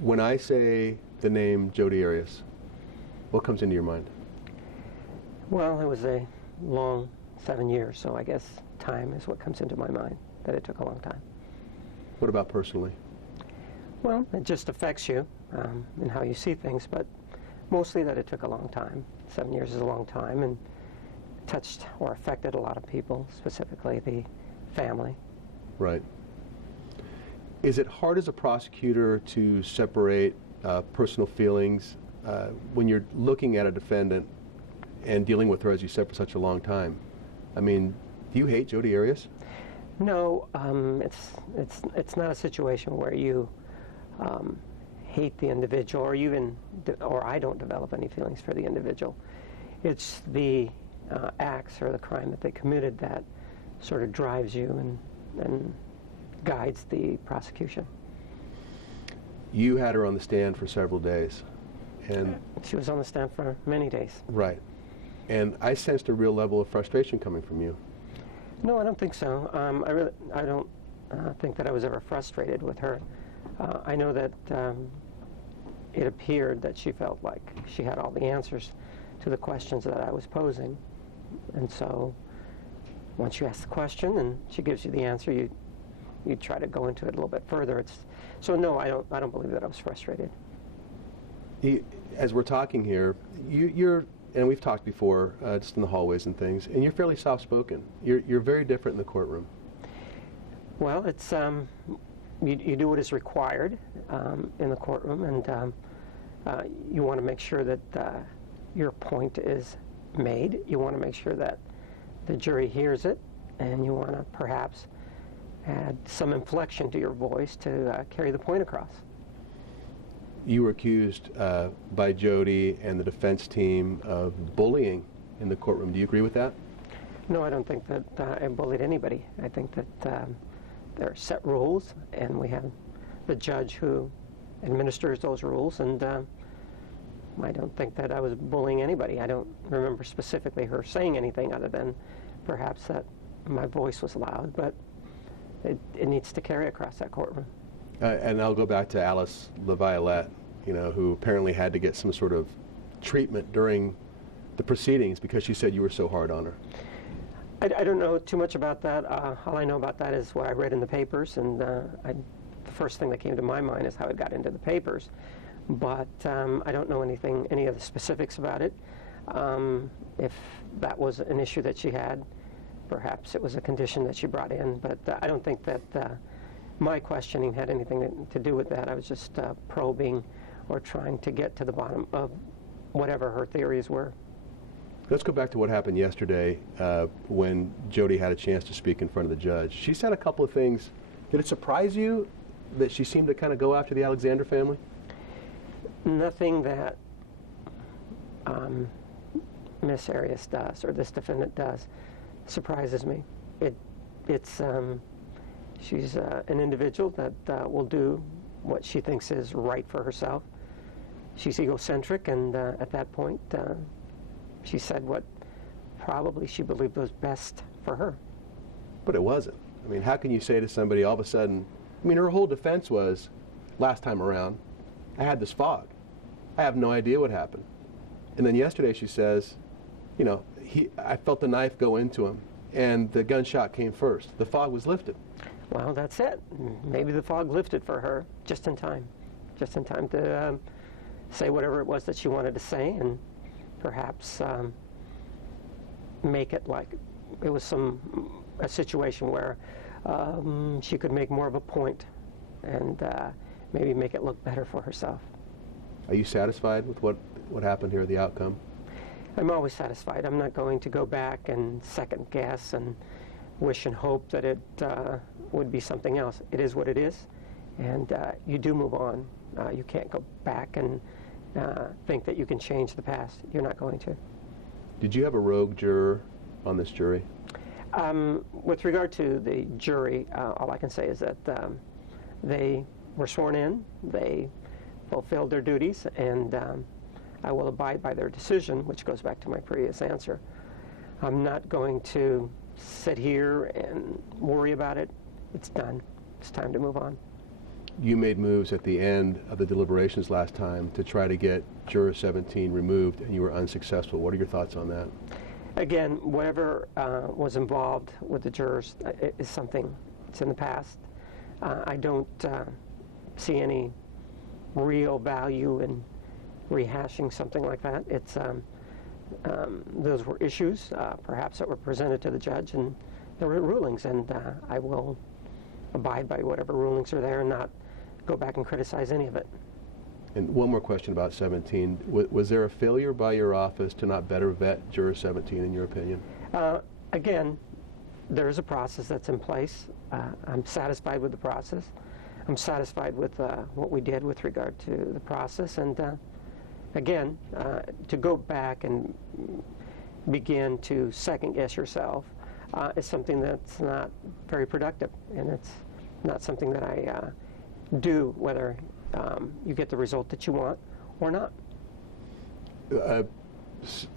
When I say the name Jodi Arias, what comes into your mind? Well, it was a long 7 years, so I guess time is what comes into my mind, that it took a long time. What about personally? Well, it just affects you in how you see things, but mostly that it took a long time. 7 years is a long time, and touched or affected a lot of people, specifically the family. Right. Is it hard as a prosecutor to separate personal feelings when you're looking at a defendant and dealing with her, as you said, for such a long time? I mean, do you hate Jodi Arias? No, it's not a situation where you hate the individual, or I don't develop any feelings for the individual. It's the acts or the crime that they committed that sort of drives you and guides the prosecution. You had her on the stand for several days, and she was on the stand for many days. Right. And I sensed a real level of frustration coming from you. No, I don't think so. I don't think that I was ever frustrated with her. I know that it appeared that she felt like she had all the answers to the questions that I was posing. And so once you ask the question and she gives you the answer, you try to go into it a little bit further. So no, I don't believe that I was frustrated. As we're talking here, you're, and we've talked before, just in the hallways and things, and you're fairly soft-spoken. You're very different in the courtroom. Well, it's you do what is required in the courtroom, and you want to make sure that your point is made. You want to make sure that the jury hears it, and you want to perhaps add some inflection to your voice to carry the point across. You were accused by Jodi and the defense team of bullying in the courtroom. Do you agree with that? No, I don't think that I bullied anybody. I think that there are set rules, and we have the judge who administers those rules, and I don't think that I was bullying anybody. I don't remember specifically her saying anything other than perhaps that my voice was loud, but it needs to carry across that courtroom. And I'll go back to Alice LaViolette, who apparently had to get some sort of treatment during the proceedings because she said you were so hard on her. I don't know too much about that. All I know about that is what I read in the papers, and the first thing that came to my mind is how it got into the papers. But I don't know any of the specifics about it. If that was an issue that she had, perhaps it was a condition that she brought in, but I don't think that my questioning had anything to do with that. I was just probing or trying to get to the bottom of whatever her theories were. Let's go back to what happened yesterday when Jodi had a chance to speak in front of the judge. She said a couple of things. Did it surprise you that she seemed to kind of go after the Alexander family? Nothing that Miss Arias does or this defendant does surprises me. She's an individual that will do what she thinks is right for herself. She's egocentric, and at that point, she said what probably she believed was best for her. But it wasn't. I mean, how can you say to somebody all of a sudden, her whole defense was, last time around, I had this fog. I have no idea what happened. And then yesterday she says, I felt the knife go into him, and the gunshot came first. The fog was lifted. Well, that's it. Maybe the fog lifted for her just in time to say whatever it was that she wanted to say, and perhaps make it like it was a situation where she could make more of a point and maybe make it look better for herself. Are you satisfied with what happened here, the outcome? I'm always satisfied. I'm not going to go back and second guess and wish and hope that it would be something else. It is what it is, and you do move on. You can't go back and think that you can change the past. You're not going to. Did you have a rogue juror on this jury? With regard to the jury, all I can say is that they were sworn in, they fulfilled their duties, and I will abide by their decision, which goes back to my previous answer. I'm not going to sit here and worry about it. It's done. It's time to move on. you made moves at the end of the deliberations last time to try to get Juror 17 removed, and you were unsuccessful. What are your thoughts on that? Again, whatever was involved with the jurors is something that's in the past. I don't see any real value in rehashing something like that. It's those were issues, perhaps, that were presented to the judge, and there were rulings, and I will abide by whatever rulings are there and not go back and criticize any of it. And one more question about 17. Was there a failure by your office to not better vet Juror 17, in your opinion? Again, there is a process that's in place. I'm satisfied with the process. I'm satisfied with what we did with regard to the process. And again, to go back and begin to second-guess yourself is something that's not very productive, and it's not something that I do, whether you get the result that you want or not.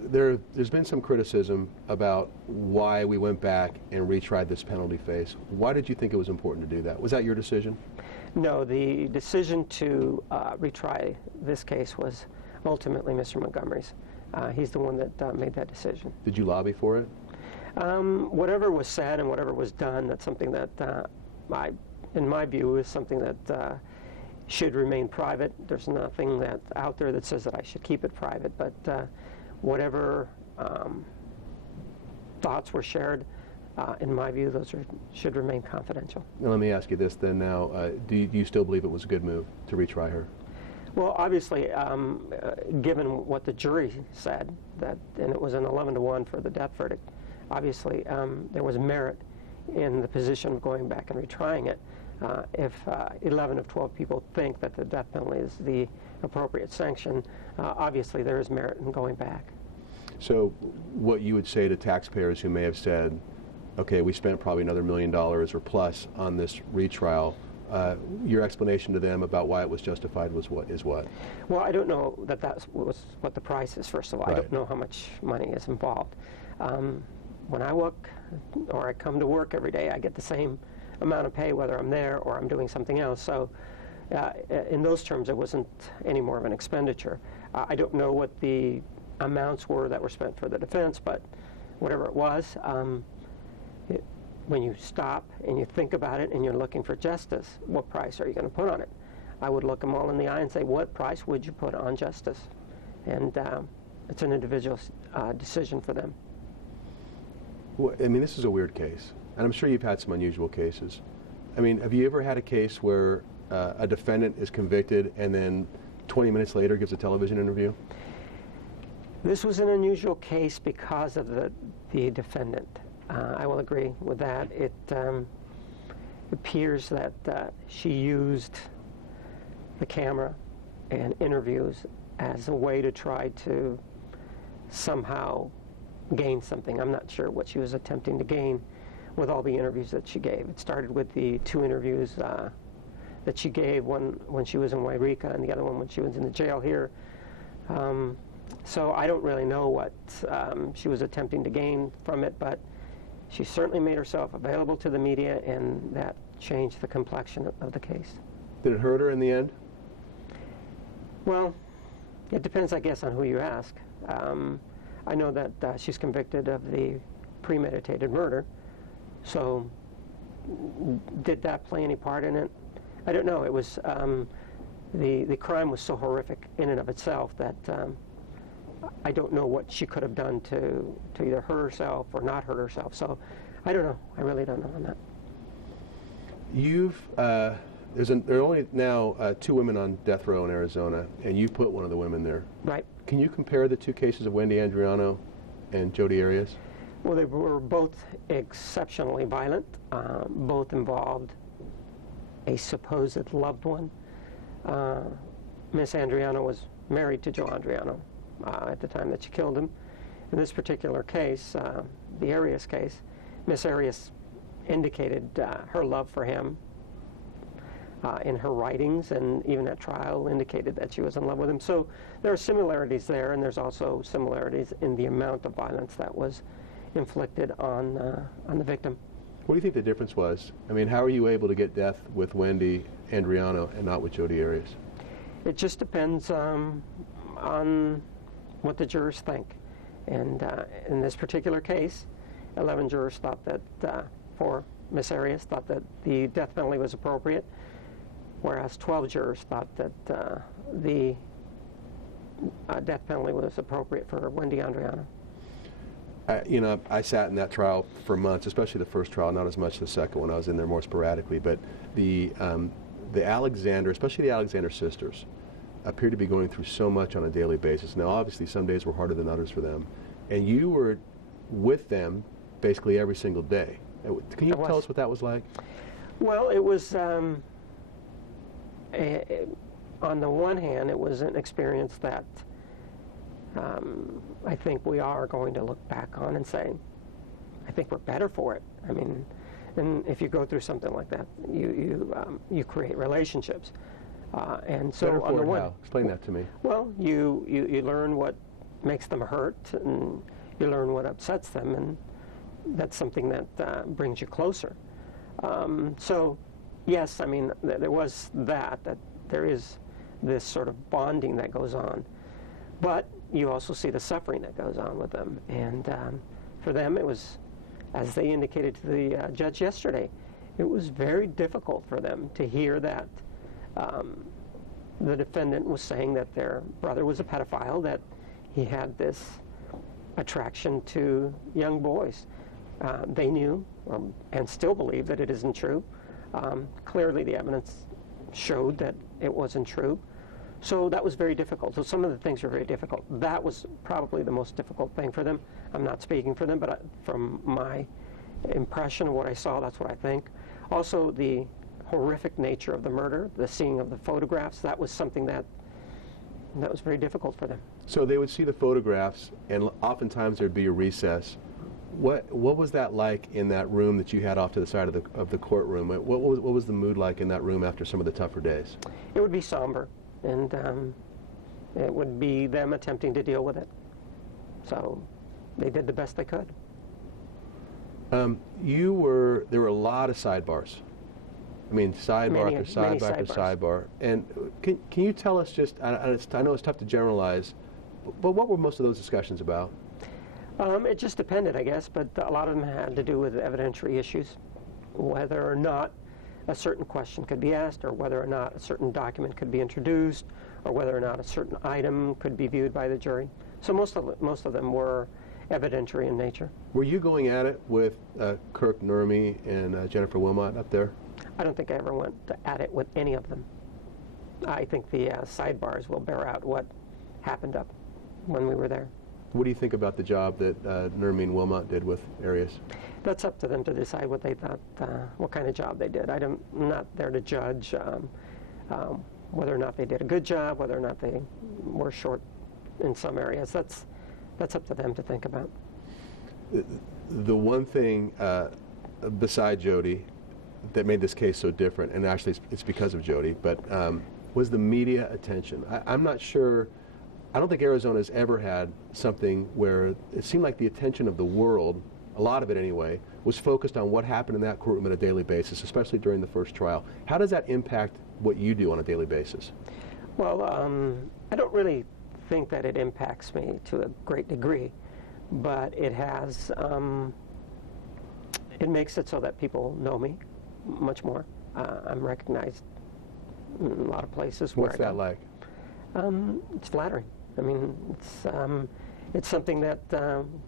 There's been some criticism about why we went back and retried this penalty phase. Why did you think it was important to do that? Was that your decision? No, the decision to retry this case was ultimately Mr. Montgomery's. He's the one that made that decision. Did you lobby for it? Whatever was said and whatever was done, that's something that in my view, is something that should remain private. There's nothing that out there that says that I should keep it private, but whatever thoughts were shared, in my view, those should remain confidential. Now, let me ask you this then now. Do you still believe it was a good move to retry her? Well, obviously, given what the jury said, and it was an 11-1 for the death verdict, obviously there was merit in the position of going back and retrying it. If 11 of 12 people think that the death penalty is the appropriate sanction, obviously there is merit in going back. So what you would say to taxpayers who may have said, okay, we spent probably another $1 million or plus on this retrial, your explanation to them about why it was justified was what? Well, I don't know that was what the price is, first of all. Right. I don't know how much money is involved. When I work or I come to work every day, I get the same amount of pay whether I'm there or I'm doing something else. So in those terms, it wasn't any more of an expenditure. I don't know what the amounts were that were spent for the defense, but whatever it was, when you stop and you think about it and you're looking for justice, what price are you going to put on it? I would look them all in the eye and say, what price would you put on justice? And it's an individual decision for them. Well, I mean, this is a weird case, and I'm sure you've had some unusual cases. I mean, have you ever had a case where a defendant is convicted and then 20 minutes later gives a television interview? This was an unusual case because of the defendant. I will agree with that. It appears that she used the camera and interviews as a way to try to somehow gain something. I'm not sure what she was attempting to gain with all the interviews that she gave. It started with the 2 interviews that she gave, one when she was in Wairika and the other one when she was in the jail here. So I don't really know what she was attempting to gain from it, but she certainly made herself available to the media, and that changed the complexion of the case. Did it hurt her in the end? Well, it depends, I guess, on who you ask. I know that she's convicted of the premeditated murder, so did that play any part in it? I don't know. It was the crime was so horrific in and of itself that I don't know what she could have done to either hurt herself or not hurt herself. So I don't know. I really don't know on that. There are only now 2 women on death row in Arizona, and you put one of the women there. Right. Can you compare the 2 cases of Wendy Andriano and Jodi Arias? Well, they were both exceptionally violent. Both involved a supposed loved one. Miss Andriano was married to Joe Andriano at the time that she killed him. In this particular case, the Arias case, Miss Arias indicated her love for him in her writings, and even at trial indicated that she was in love with him. So there are similarities there, and there's also similarities in the amount of violence that was inflicted on the victim. What do you think the difference was? I mean, how are you able to get death with Wendy Andriano and not with Jodi Arias? It just depends on what the jurors think. And in this particular case, 11 jurors thought that, for Miss Arias, thought that the death penalty was appropriate, whereas 12 jurors thought that the death penalty was appropriate for Wendy Andriano. I sat in that trial for months, especially the first trial, not as much the second one. I was in there more sporadically. But the Alexander, especially the Alexander sisters, appear to be going through so much on a daily basis. Now, obviously, some days were harder than others for them. And you were with them basically every single day. Can you tell us what that was like? Well, it was, on the one hand, it was an experience that I think we are going to look back on and say, I think we're better for it. I mean, and if you go through something like that, you create relationships. And so better on the one, how? Explain that to me. well, you learn what makes them hurt, and you learn what upsets them, and that's something that brings you closer. So, yes, I mean, there was that there is this sort of bonding that goes on. But you also see the suffering that goes on with them. And for them, it was, as they indicated to the judge yesterday, it was very difficult for them to hear that the defendant was saying that their brother was a pedophile, that he had this attraction to young boys. They knew and still believe that it isn't true. Clearly, the evidence showed that it wasn't true. So that was very difficult. So some of the things were very difficult. That was probably the most difficult thing for them. I'm not speaking for them, but from my impression of what I saw, that's what I think. Also, the horrific nature of the murder, the seeing of the photographs, that was something that was very difficult for them. So they would see the photographs, and oftentimes there'd be a recess. What was that like in that room that you had off to the side of the courtroom? What was the mood like in that room after some of the tougher days? It would be somber, and it would be them attempting to deal with it. So they did the best they could. There were a lot of sidebars. I mean, sidebar after sidebar after sidebar. And can you tell us just, I know it's tough to generalize, but what were most of those discussions about? It just depended, I guess, but a lot of them had to do with evidentiary issues, whether or not a certain question could be asked, or whether or not a certain document could be introduced, or whether or not a certain item could be viewed by the jury. So most of them were evidentiary in nature. Were you going at it with Kirk Nurmi and Jennifer Wilmot up there? I don't think I ever went at it with any of them. I think the sidebars will bear out what happened up when we were there. What do you think about the job that Nurmi and Wilmot did with Arias? That's up to them to decide what they thought, what kind of job they did. I'm not there to judge whether or not they did a good job, whether or not they were short in some areas. That's up to them to think about. The one thing beside Jodi that made this case so different, and actually it's because of Jodi, but was the media attention. I'm not sure. I don't think Arizona's ever had something where it seemed like the attention of the world, a lot of it anyway, was focused on what happened in that courtroom on a daily basis, especially during the first trial. How does that impact what you do on a daily basis? Well, I don't really think that it impacts me to a great degree, but it has, it makes it so that people know me much more. I'm recognized in a lot of places. What's that like? It's flattering. I mean, it's something that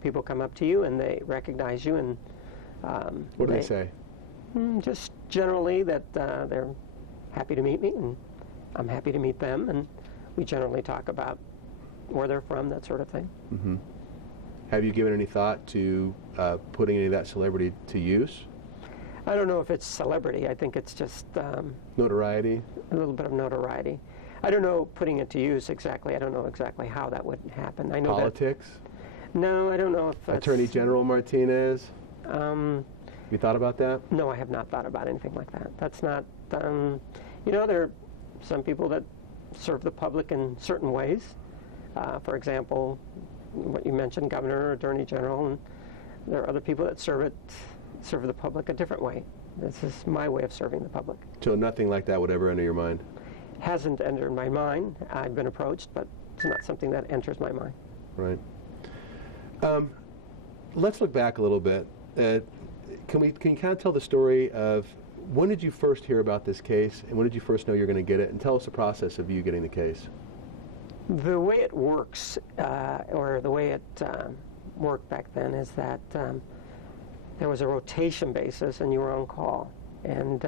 people come up to you and they recognize you, and what do they say? Just generally that they're happy to meet me, and I'm happy to meet them, and we generally talk about where they're from, that sort of thing. Mm-hmm. Have you given any thought to putting any of that celebrity to use? I don't know if it's celebrity. I think it's just notoriety. A little bit of notoriety. I don't know putting it to use exactly. I don't know exactly how that would happen. I know politics. No, I don't know if that's, Attorney General Martinez. You thought about that? No, I have not thought about anything like that. That's not. You know, there are some people that serve the public in certain ways. For example, what you mentioned, governor or attorney general, and there are other people that serve it serve the public a different way. This is my way of serving the public. So nothing like that would ever enter your mind? Hasn't entered my mind. I've been approached, but it's not something that enters my mind. Right. Let's look back a little bit. Can you kind of tell the story of when did you first hear about this case, and when did you first know you're going to get it, and tell us the process of you getting the case? The way it works, or the way it worked back then, is that there was a rotation basis and you were on call. And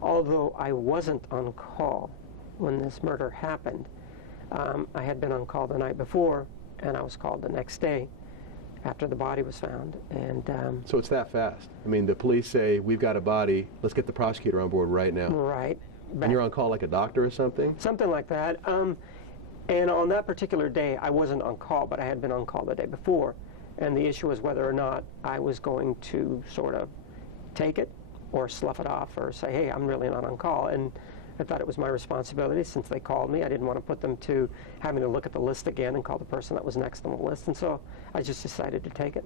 although I wasn't on call when this murder happened, I had been on call the night before, and I was called the next day after the body was found. And so it's that fast. I mean, the police say, we've got a body, let's get the prosecutor on board right now. Right. And you're on call like a doctor or something? Something like that. And on that particular day, I wasn't on call, but I had been on call the day before. And the issue was whether or not I was going to sort of take it or slough it off or say, hey, I'm really not on call. And I thought it was my responsibility since they called me. I didn't want to put them to having to look at the list again and call the person that was next on the list. And so I just decided to take it.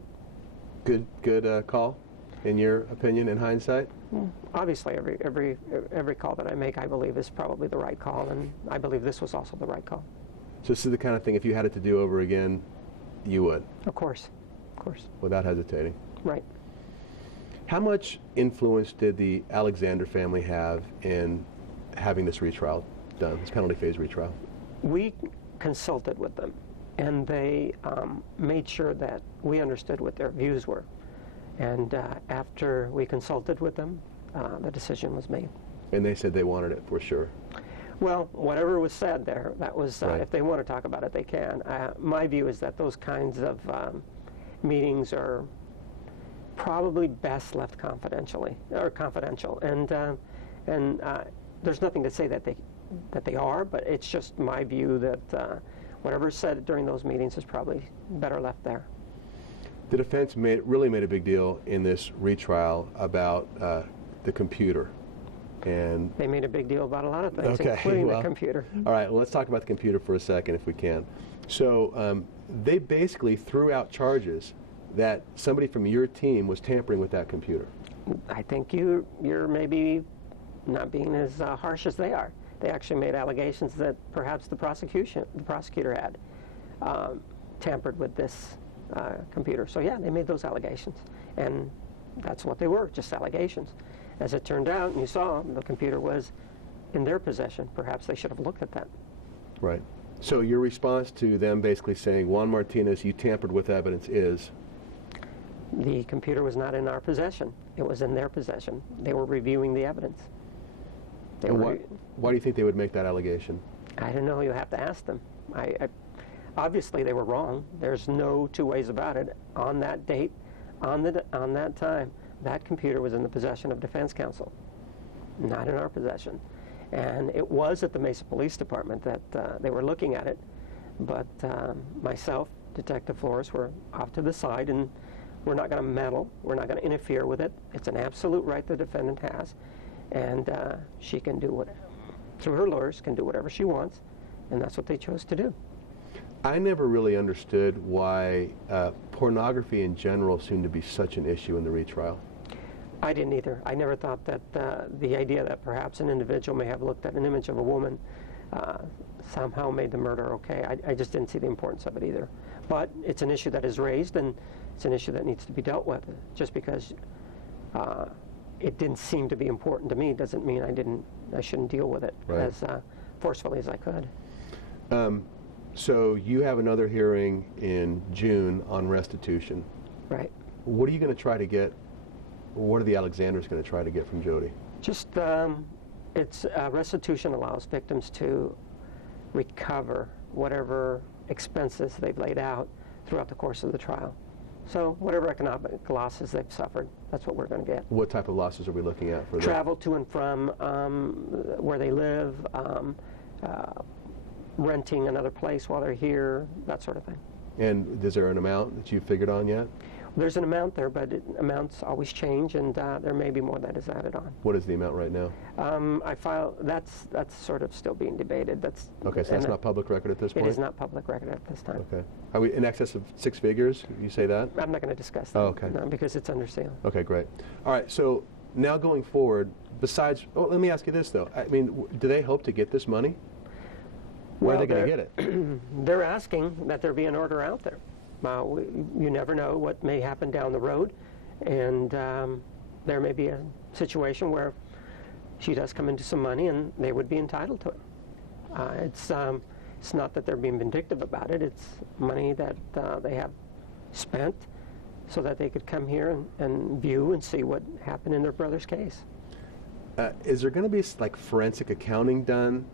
Good call, in your opinion, in hindsight? Obviously, every call that I make, I believe, is probably the right call, and I believe this was also the right call. So this is the kind of thing, if you had it to do over again, you would? Of course. Without hesitating? Right. How much influence did the Alexander family have in having this retrial done, this penalty phase retrial? We consulted with them, and they made sure that we understood what their views were. And after we consulted with them, the decision was made. And they said they wanted it for sure? Well, whatever was said there, that was, right. If they want to talk about it, they can. My view is that those kinds of meetings are probably best left confidential. And there's nothing to say that they are, but it's just my view that whatever's said during those meetings is probably better left there. The defense really made a big deal in this retrial about the computer. And they made a big deal about a lot of things, okay, including the computer. All right, well, let's talk about the computer for a second if we can. So they basically threw out charges that somebody from your team was tampering with that computer. I think you're maybe not being as harsh as they are. They actually made allegations that perhaps the prosecutor had tampered with this computer. So yeah, they made those allegations, and that's what they were, just allegations. As it turned out, and you saw, the computer was in their possession. Perhaps they should have looked at that. Right. So your response to them basically saying, Juan Martinez, you tampered with evidence is? The computer was not in our possession. It was in their possession. They were reviewing the evidence. Why do you think they would make that allegation? I don't know. You have to ask them. Obviously, they were wrong. There's no two ways about it. On that date, on that time, that computer was in the possession of defense counsel, not in our possession. And it was at the Mesa Police Department that they were looking at it, but myself, Detective Flores, were off to the side, and we're not going to meddle. We're not going to interfere with it. It's an absolute right the defendant has, and she can do whatever, through her lawyers, can do whatever she wants, and that's what they chose to do. I never really understood why pornography in general seemed to be such an issue in the retrial. I didn't either. I never thought that the idea that perhaps an individual may have looked at an image of a woman somehow made the murder okay. I just didn't see the importance of it either. But it's an issue that is raised, and it's an issue that needs to be dealt with. Just because it didn't seem to be important to me doesn't mean I shouldn't deal with it right. as forcefully as I could. So you have another hearing in June on restitution. Right. What are you going to try to get? What are the Alexanders going to try to get from Jody? Just it's restitution allows victims to recover whatever expenses they've laid out throughout the course of the trial. So whatever economic losses they've suffered, that's what we're going to get. What type of losses are we looking at for that? Travel to and from where they live, renting another place while they're here, that sort of thing. And is there an amount that you've figured on yet? There's an amount there, but amounts always change, and there may be more that is added on. What is the amount right now? That's sort of still being debated. Okay, so that's not public record at this point? It is not public record at this time. Okay. Are we in excess of 6 figures? You say that? I'm not going to discuss that. Oh, okay. No, because it's under seal. Okay, great. All right, so now going forward, besides, let me ask you this though. I mean, do they hope to get this money? Where are they going to get it? They're asking that there be an order out there. You never know what may happen down the road, and there may be a situation where she does come into some money and they would be entitled to it. It's not that they're being vindictive about it. It's money that they have spent so that they could come here and view and see what happened in their brother's case. Is there going to be like forensic accounting done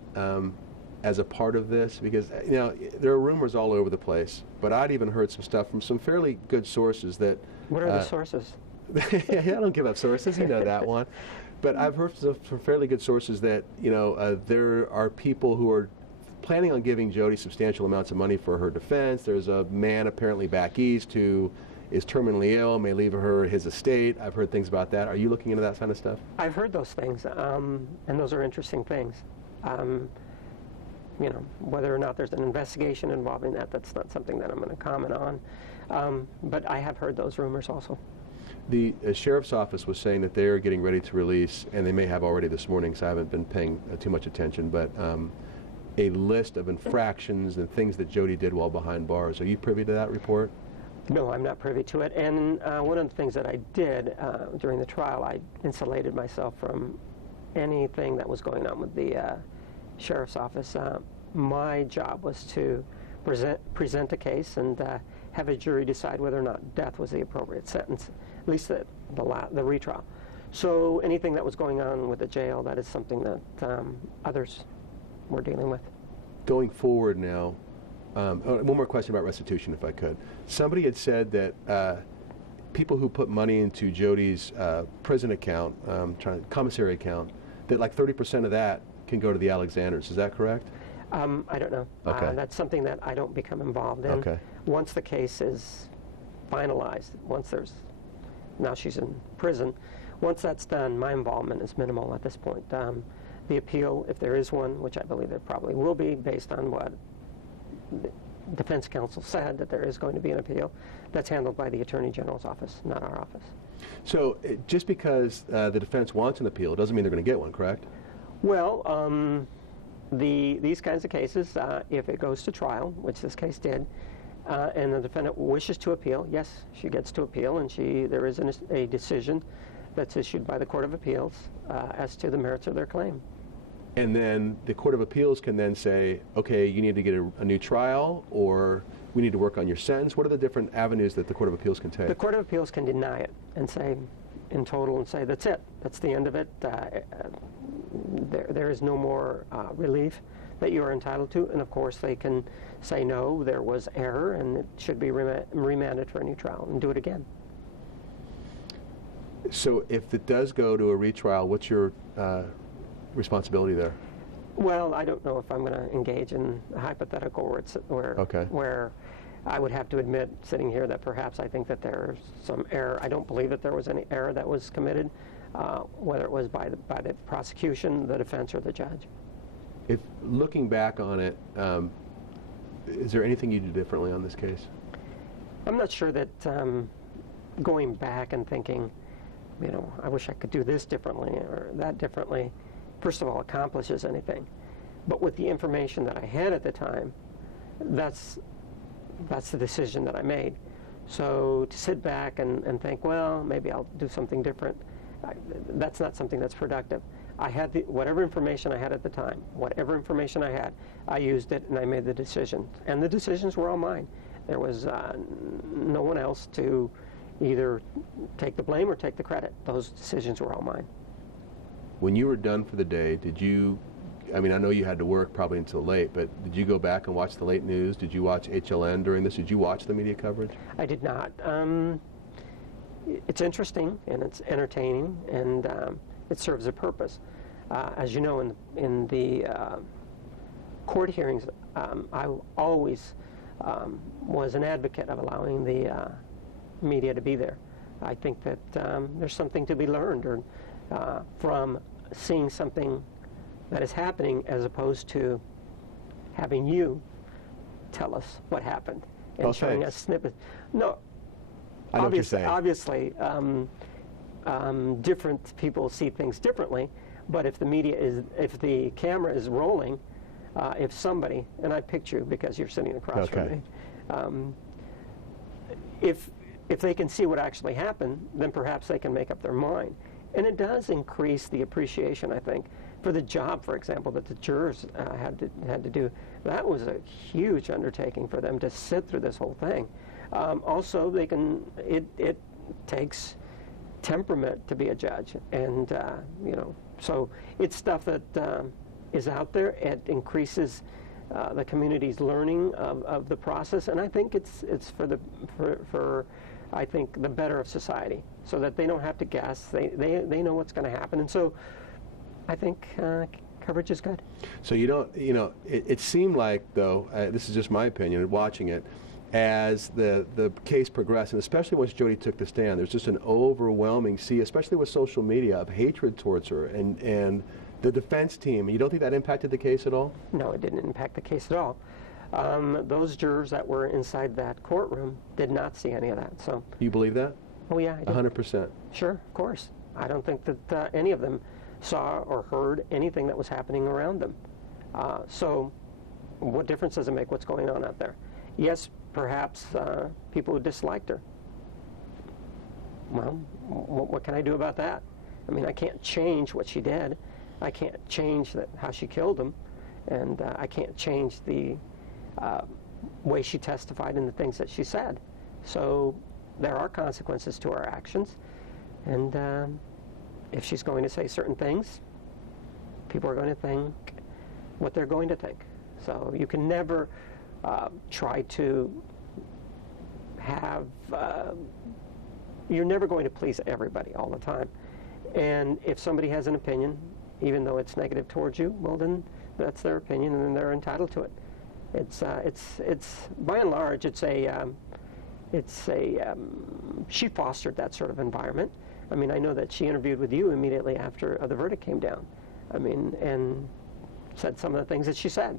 as a part of this? Because there are rumors all over the place, but I'd even heard some stuff from some fairly good sources that... What are the sources? I don't give up sources, you know that one. But I've heard from fairly good sources that there are people who are planning on giving Jody substantial amounts of money for her defense. There's a man apparently back east who is terminally ill, may leave her his estate. I've heard things about that. Are you looking into that kind of stuff? I've heard those things, and those are interesting things. Whether or not there's an investigation involving that, that's not something that I'm going to comment on. But I have heard those rumors also. The sheriff's office was saying that they are getting ready to release, and they may have already this morning, so I haven't been paying too much attention, but a list of infractions and things that Jody did while behind bars. Are you privy to that report? No, I'm not privy to it. And one of the things that I did during the trial, I insulated myself from anything that was going on with the sheriff's office. My job was to present a case and have a jury decide whether or not death was the appropriate sentence, at least the retrial. So anything that was going on with the jail, that is something that others were dealing with. Going forward now, one more question about restitution, if I could. Somebody had said that people who put money into Jody's prison account, commissary account, that like 30% of that can go to the Alexanders. Is that correct? I don't know. Okay. That's something that I don't become involved in. Okay. Once the case is finalized, now she's in prison, once that's done, my involvement is minimal at this point. The appeal, if there is one, which I believe there probably will be based on what the defense counsel said, that there is going to be an appeal, that's handled by the Attorney General's office, not our office. So just because the defense wants an appeal doesn't mean they're going to get one, correct? Well, these kinds of cases, if it goes to trial, which this case did, and the defendant wishes to appeal, yes, she gets to appeal, and there is a decision that's issued by the Court of Appeals as to the merits of their claim. And then the Court of Appeals can then say, okay, you need to get a new trial, or we need to work on your sentence. What are the different avenues that the Court of Appeals can take? The Court of Appeals can deny it and say, in total, and say, that's it. That's the end of it. There is no more relief that you are entitled to. And of course, they can say, no, there was error, and it should be remanded for a new trial, and do it again. So if it does go to a retrial, what's your responsibility there? Well, I don't know if I'm going to engage in a hypothetical where I would have to admit, sitting here, that perhaps I think that there's some error. I don't believe that there was any error that was committed, whether it was by the prosecution, the defense, or the judge. If looking back on it, is there anything you do differently on this case? I'm not sure that going back and thinking, I wish I could do this differently or that differently, first of all, accomplishes anything. But with the information that I had at the time, that's the decision that I made. So to sit back and think, well, maybe I'll do something different, that's not something that's productive. I had whatever information I had at the time, whatever information I had, I used it and I made the decision. And the decisions were all mine. There was no one else to either take the blame or take the credit. Those decisions were all mine. When you were done for the day, I know you had to work probably until late, but did you go back and watch the late news? Did you watch HLN during this? Did you watch the media coverage? I did not. It's interesting and it's entertaining, and it serves a purpose. As you know, in the court hearings, I always was an advocate of allowing the media to be there. I think that there's something to be learned from seeing something that is happening as opposed to having you tell us what happened and showing us snippets. No, I know what you're saying. Obviously, different people see things differently, but if the camera is rolling, if somebody, and I picked you because you're sitting across from me, if they can see what actually happened, then perhaps they can make up their mind. And it does increase the appreciation, I think, for the job, for example, that the jurors had to do. That was a huge undertaking for them to sit through this whole thing. Also, it takes temperament to be a judge, and so it's stuff that is out there. It increases the community's learning of the process, and I think it's for I think the better of society, so that they don't have to guess. They know what's going to happen, and so I think coverage is good. So you don't, it seemed like, though, this is just my opinion, watching it, as the case progressed, and especially once Jody took the stand, there's just an overwhelming sea, especially with social media, of hatred towards her and the defense team. You don't think that impacted the case at all? No, it didn't impact the case at all. Those jurors that were inside that courtroom did not see any of that. So you believe that? Oh yeah, I do. 100%. Sure, of course. I don't think that any of them saw or heard anything that was happening around them. So what difference does it make what's going on out there? Yes, perhaps people who disliked her. Well, what can I do about that? I mean, I can't change what she did. I can't change how she killed him, and I can't change the way she testified and the things that she said. So there are consequences to our actions, and if she's going to say certain things, people are going to think what they're going to think. So you can never try to have, you're never going to please everybody all the time. And if somebody has an opinion, even though it's negative towards you, well then that's their opinion and then they're entitled to it. It's by and large, she fostered that sort of environment. I mean, I know that she interviewed with you immediately after the verdict came down. I mean, and said some of the things that she said.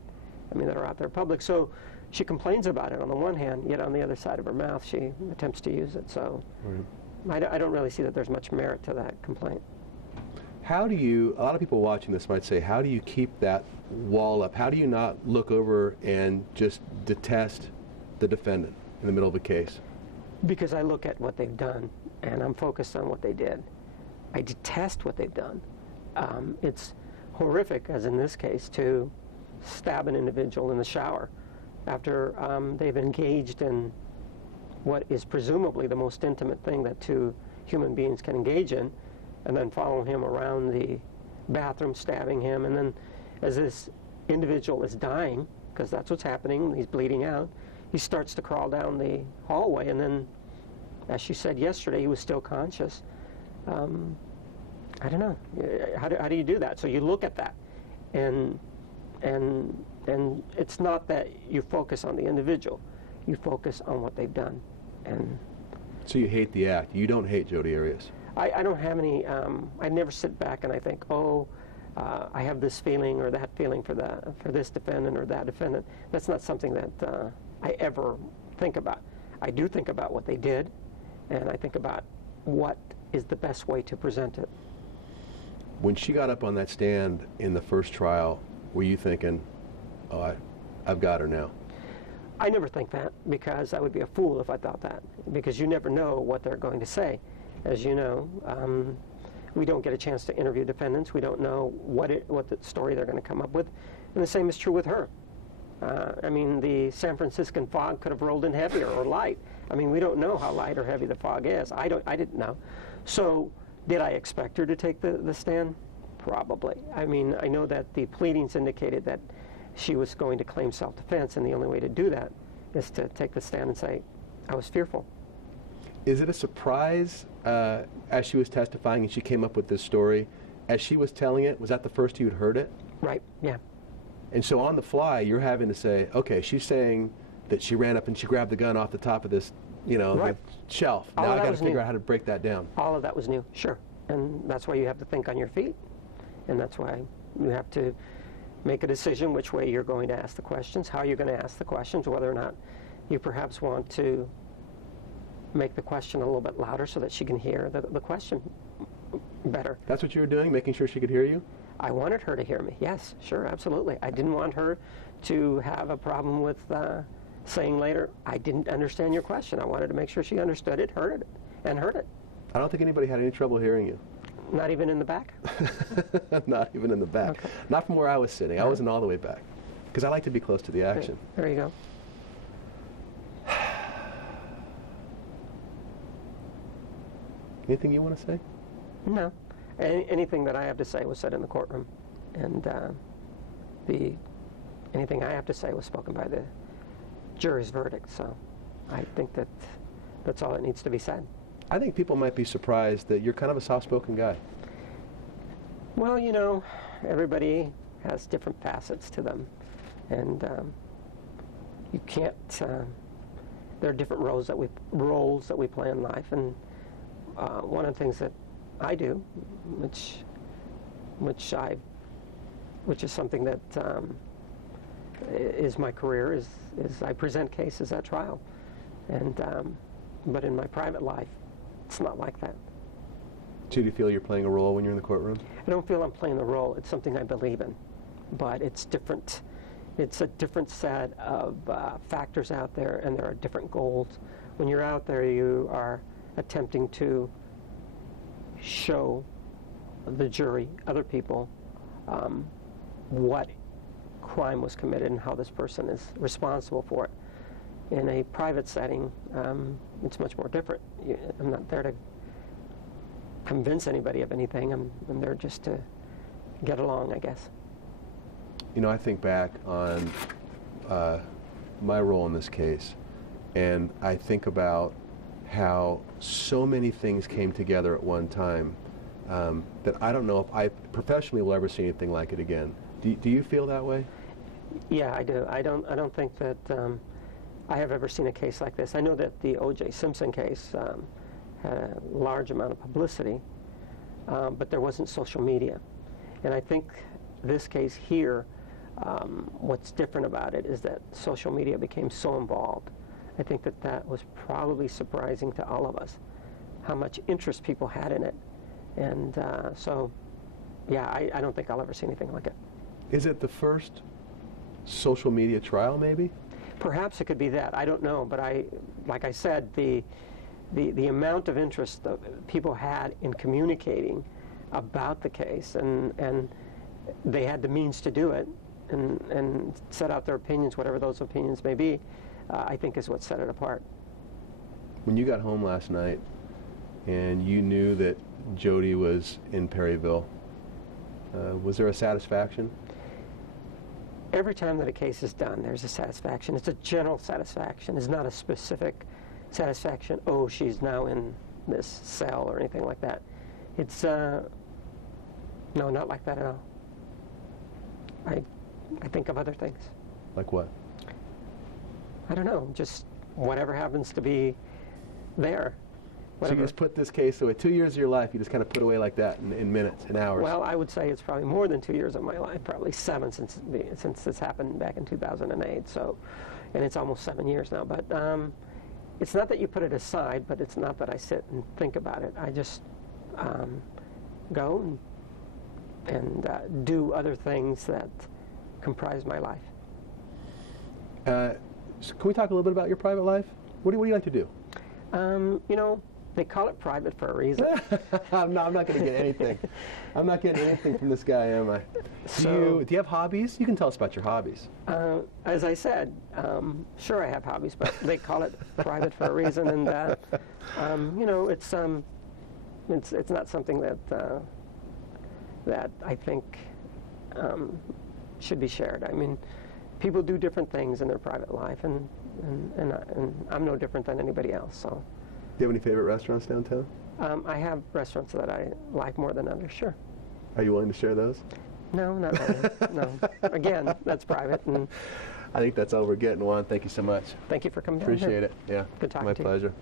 I mean, that are out there public. So she complains about it on the one hand, yet on the other side of her mouth, she attempts to use it. So I don't really see that there's much merit to that complaint. How do you, a lot of people watching this might say, how do you keep that wall up? How do you not look over and just detest the defendant in the middle of a case? Because I look at what they've done, and I'm focused on what they did. I detest what they've done. It's horrific, as in this case, to stab an individual in the shower after they've engaged in what is presumably the most intimate thing that two human beings can engage in, and then follow him around the bathroom, stabbing him, and then as this individual is dying, because that's what's happening, he's bleeding out, he starts to crawl down the hallway, and then, as she said yesterday, he was still conscious. I don't know. How do you do that? So you look at that, and it's not that you focus on the individual, you focus on what they've done. And so you hate the act. You don't hate Jodi Arias. I don't have any. I never sit back and I think, oh, I have this feeling or that feeling for this defendant or that defendant. That's not something that I ever think about. I do think about what they did, and I think about what is the best way to present it. When she got up on that stand in the first trial, were you thinking, oh, I've got her now? I never think that, because I would be a fool if I thought that, because you never know what they're going to say. As you know, we don't get a chance to interview defendants. We don't know what the story they're going to come up with. And the same is true with her. I mean, the San Franciscan fog could have rolled in heavier or light. I mean, we don't know how light or heavy the fog is. I didn't know. So did I expect her to take the stand? Probably. I mean, I know that the pleadings indicated that she was going to claim self-defense, and the only way to do that is to take the stand and say, I was fearful. Is it a surprise as she was testifying and she came up with this story, as she was telling it, was that the first you'd heard it? Right, yeah. And so on the fly, you're having to say, okay, she's saying that she ran up and she grabbed the gun off the top of this you know, Right. the shelf. All Now of I that got to was figure new. out how to break that down. All of that was new, sure. And that's why you have to think on your feet. And that's why you have to make a decision which way you're going to ask the questions, how you're going to ask the questions, whether or not you perhaps want to make the question a little bit louder so that she can hear the question better. That's what you were doing, making sure she could hear you? I wanted her to hear me. Yes, sure, absolutely. I didn't want her to have a problem with saying later, I didn't understand your question. I wanted to make sure she understood it, heard it, and heard it. I don't think anybody had any trouble hearing you. Not even in the back? Not even in the back. Okay. Not from where I was sitting. I wasn't all the way back. Because I like to be close to the action. There you go. Anything you want to say? No. Anything that I have to say was said in the courtroom. And anything I have to say was spoken by the jury's verdict. So I think that that's all that needs to be said. I think people might be surprised that you're kind of a soft-spoken guy. Well, you know, everybody has different facets to them. And you can't, there are different roles that we play in life. And one of the things that I do, which is something that is my career, is I present cases at trial. And but in my private life, it's not like that. So do you feel you're playing a role when you're in the courtroom? I don't feel I'm playing the role. It's something I believe in, but it's different. It's a different set of factors out there, and there are different goals. When you're out there, you are attempting to show the jury, other people, what crime was committed and how this person is responsible for it. In a private setting, it's much more different. I'm not there to convince anybody of anything. I'm there just to get along, I guess. You know, I think back on my role in this case, and I think about how so many things came together at one time that I don't know if I professionally will ever see anything like it again. Do you feel that way? Yeah, I do. I don't think that I have ever seen a case like this. I know that the O.J. Simpson case had a large amount of publicity, but there wasn't social media. And I think this case here, what's different about it is that social media became so involved. I think that that was probably surprising to all of us, how much interest people had in it. And so, yeah, I don't think I'll ever see anything like it. Is it the first social media trial, maybe? Perhaps it could be that. I don't know. But like I said, the amount of interest that people had in communicating about the case, and they had the means to do it, and set out their opinions, whatever those opinions may be, I think is what set it apart. When you got home last night and you knew that Jody was in Perryville, was there a satisfaction? Every time that a case is done, there's a satisfaction. It's a general satisfaction. It's not a specific satisfaction, oh, she's now in this cell or anything like that. It's, no, not like that at all. I think of other things. Like what? I don't know, just whatever happens to be there. So you just put this case away. 2 years of your life, you just kind of put away like that in minutes, in hours. Well, I would say it's probably more than 2 years of my life, probably 7 since this happened back in 2008. So, and it's almost 7 years now. But it's not that you put it aside, but it's not that I sit and think about it. I just go and do other things that comprise my life. So can we talk a little bit about your private life? What do you like to do? You know, they call it private for a reason. I'm not going to get anything. I'm not getting anything from this guy, am I? Do you have hobbies? You can tell us about your hobbies. As I said, sure I have hobbies, but they call it private for a reason, and you know, it's not something that I think should be shared. I mean, people do different things in their private life, and I'm no different than anybody else. So, Do you have any favorite restaurants downtown? I have restaurants that I like more than others. Sure. Are you willing to share those? No, not really. No. Again, that's private. And I think that's all we're getting, Juan. Thank you so much. Thank you for coming down here. Appreciate it. Yeah. Good talking My to you. pleasure.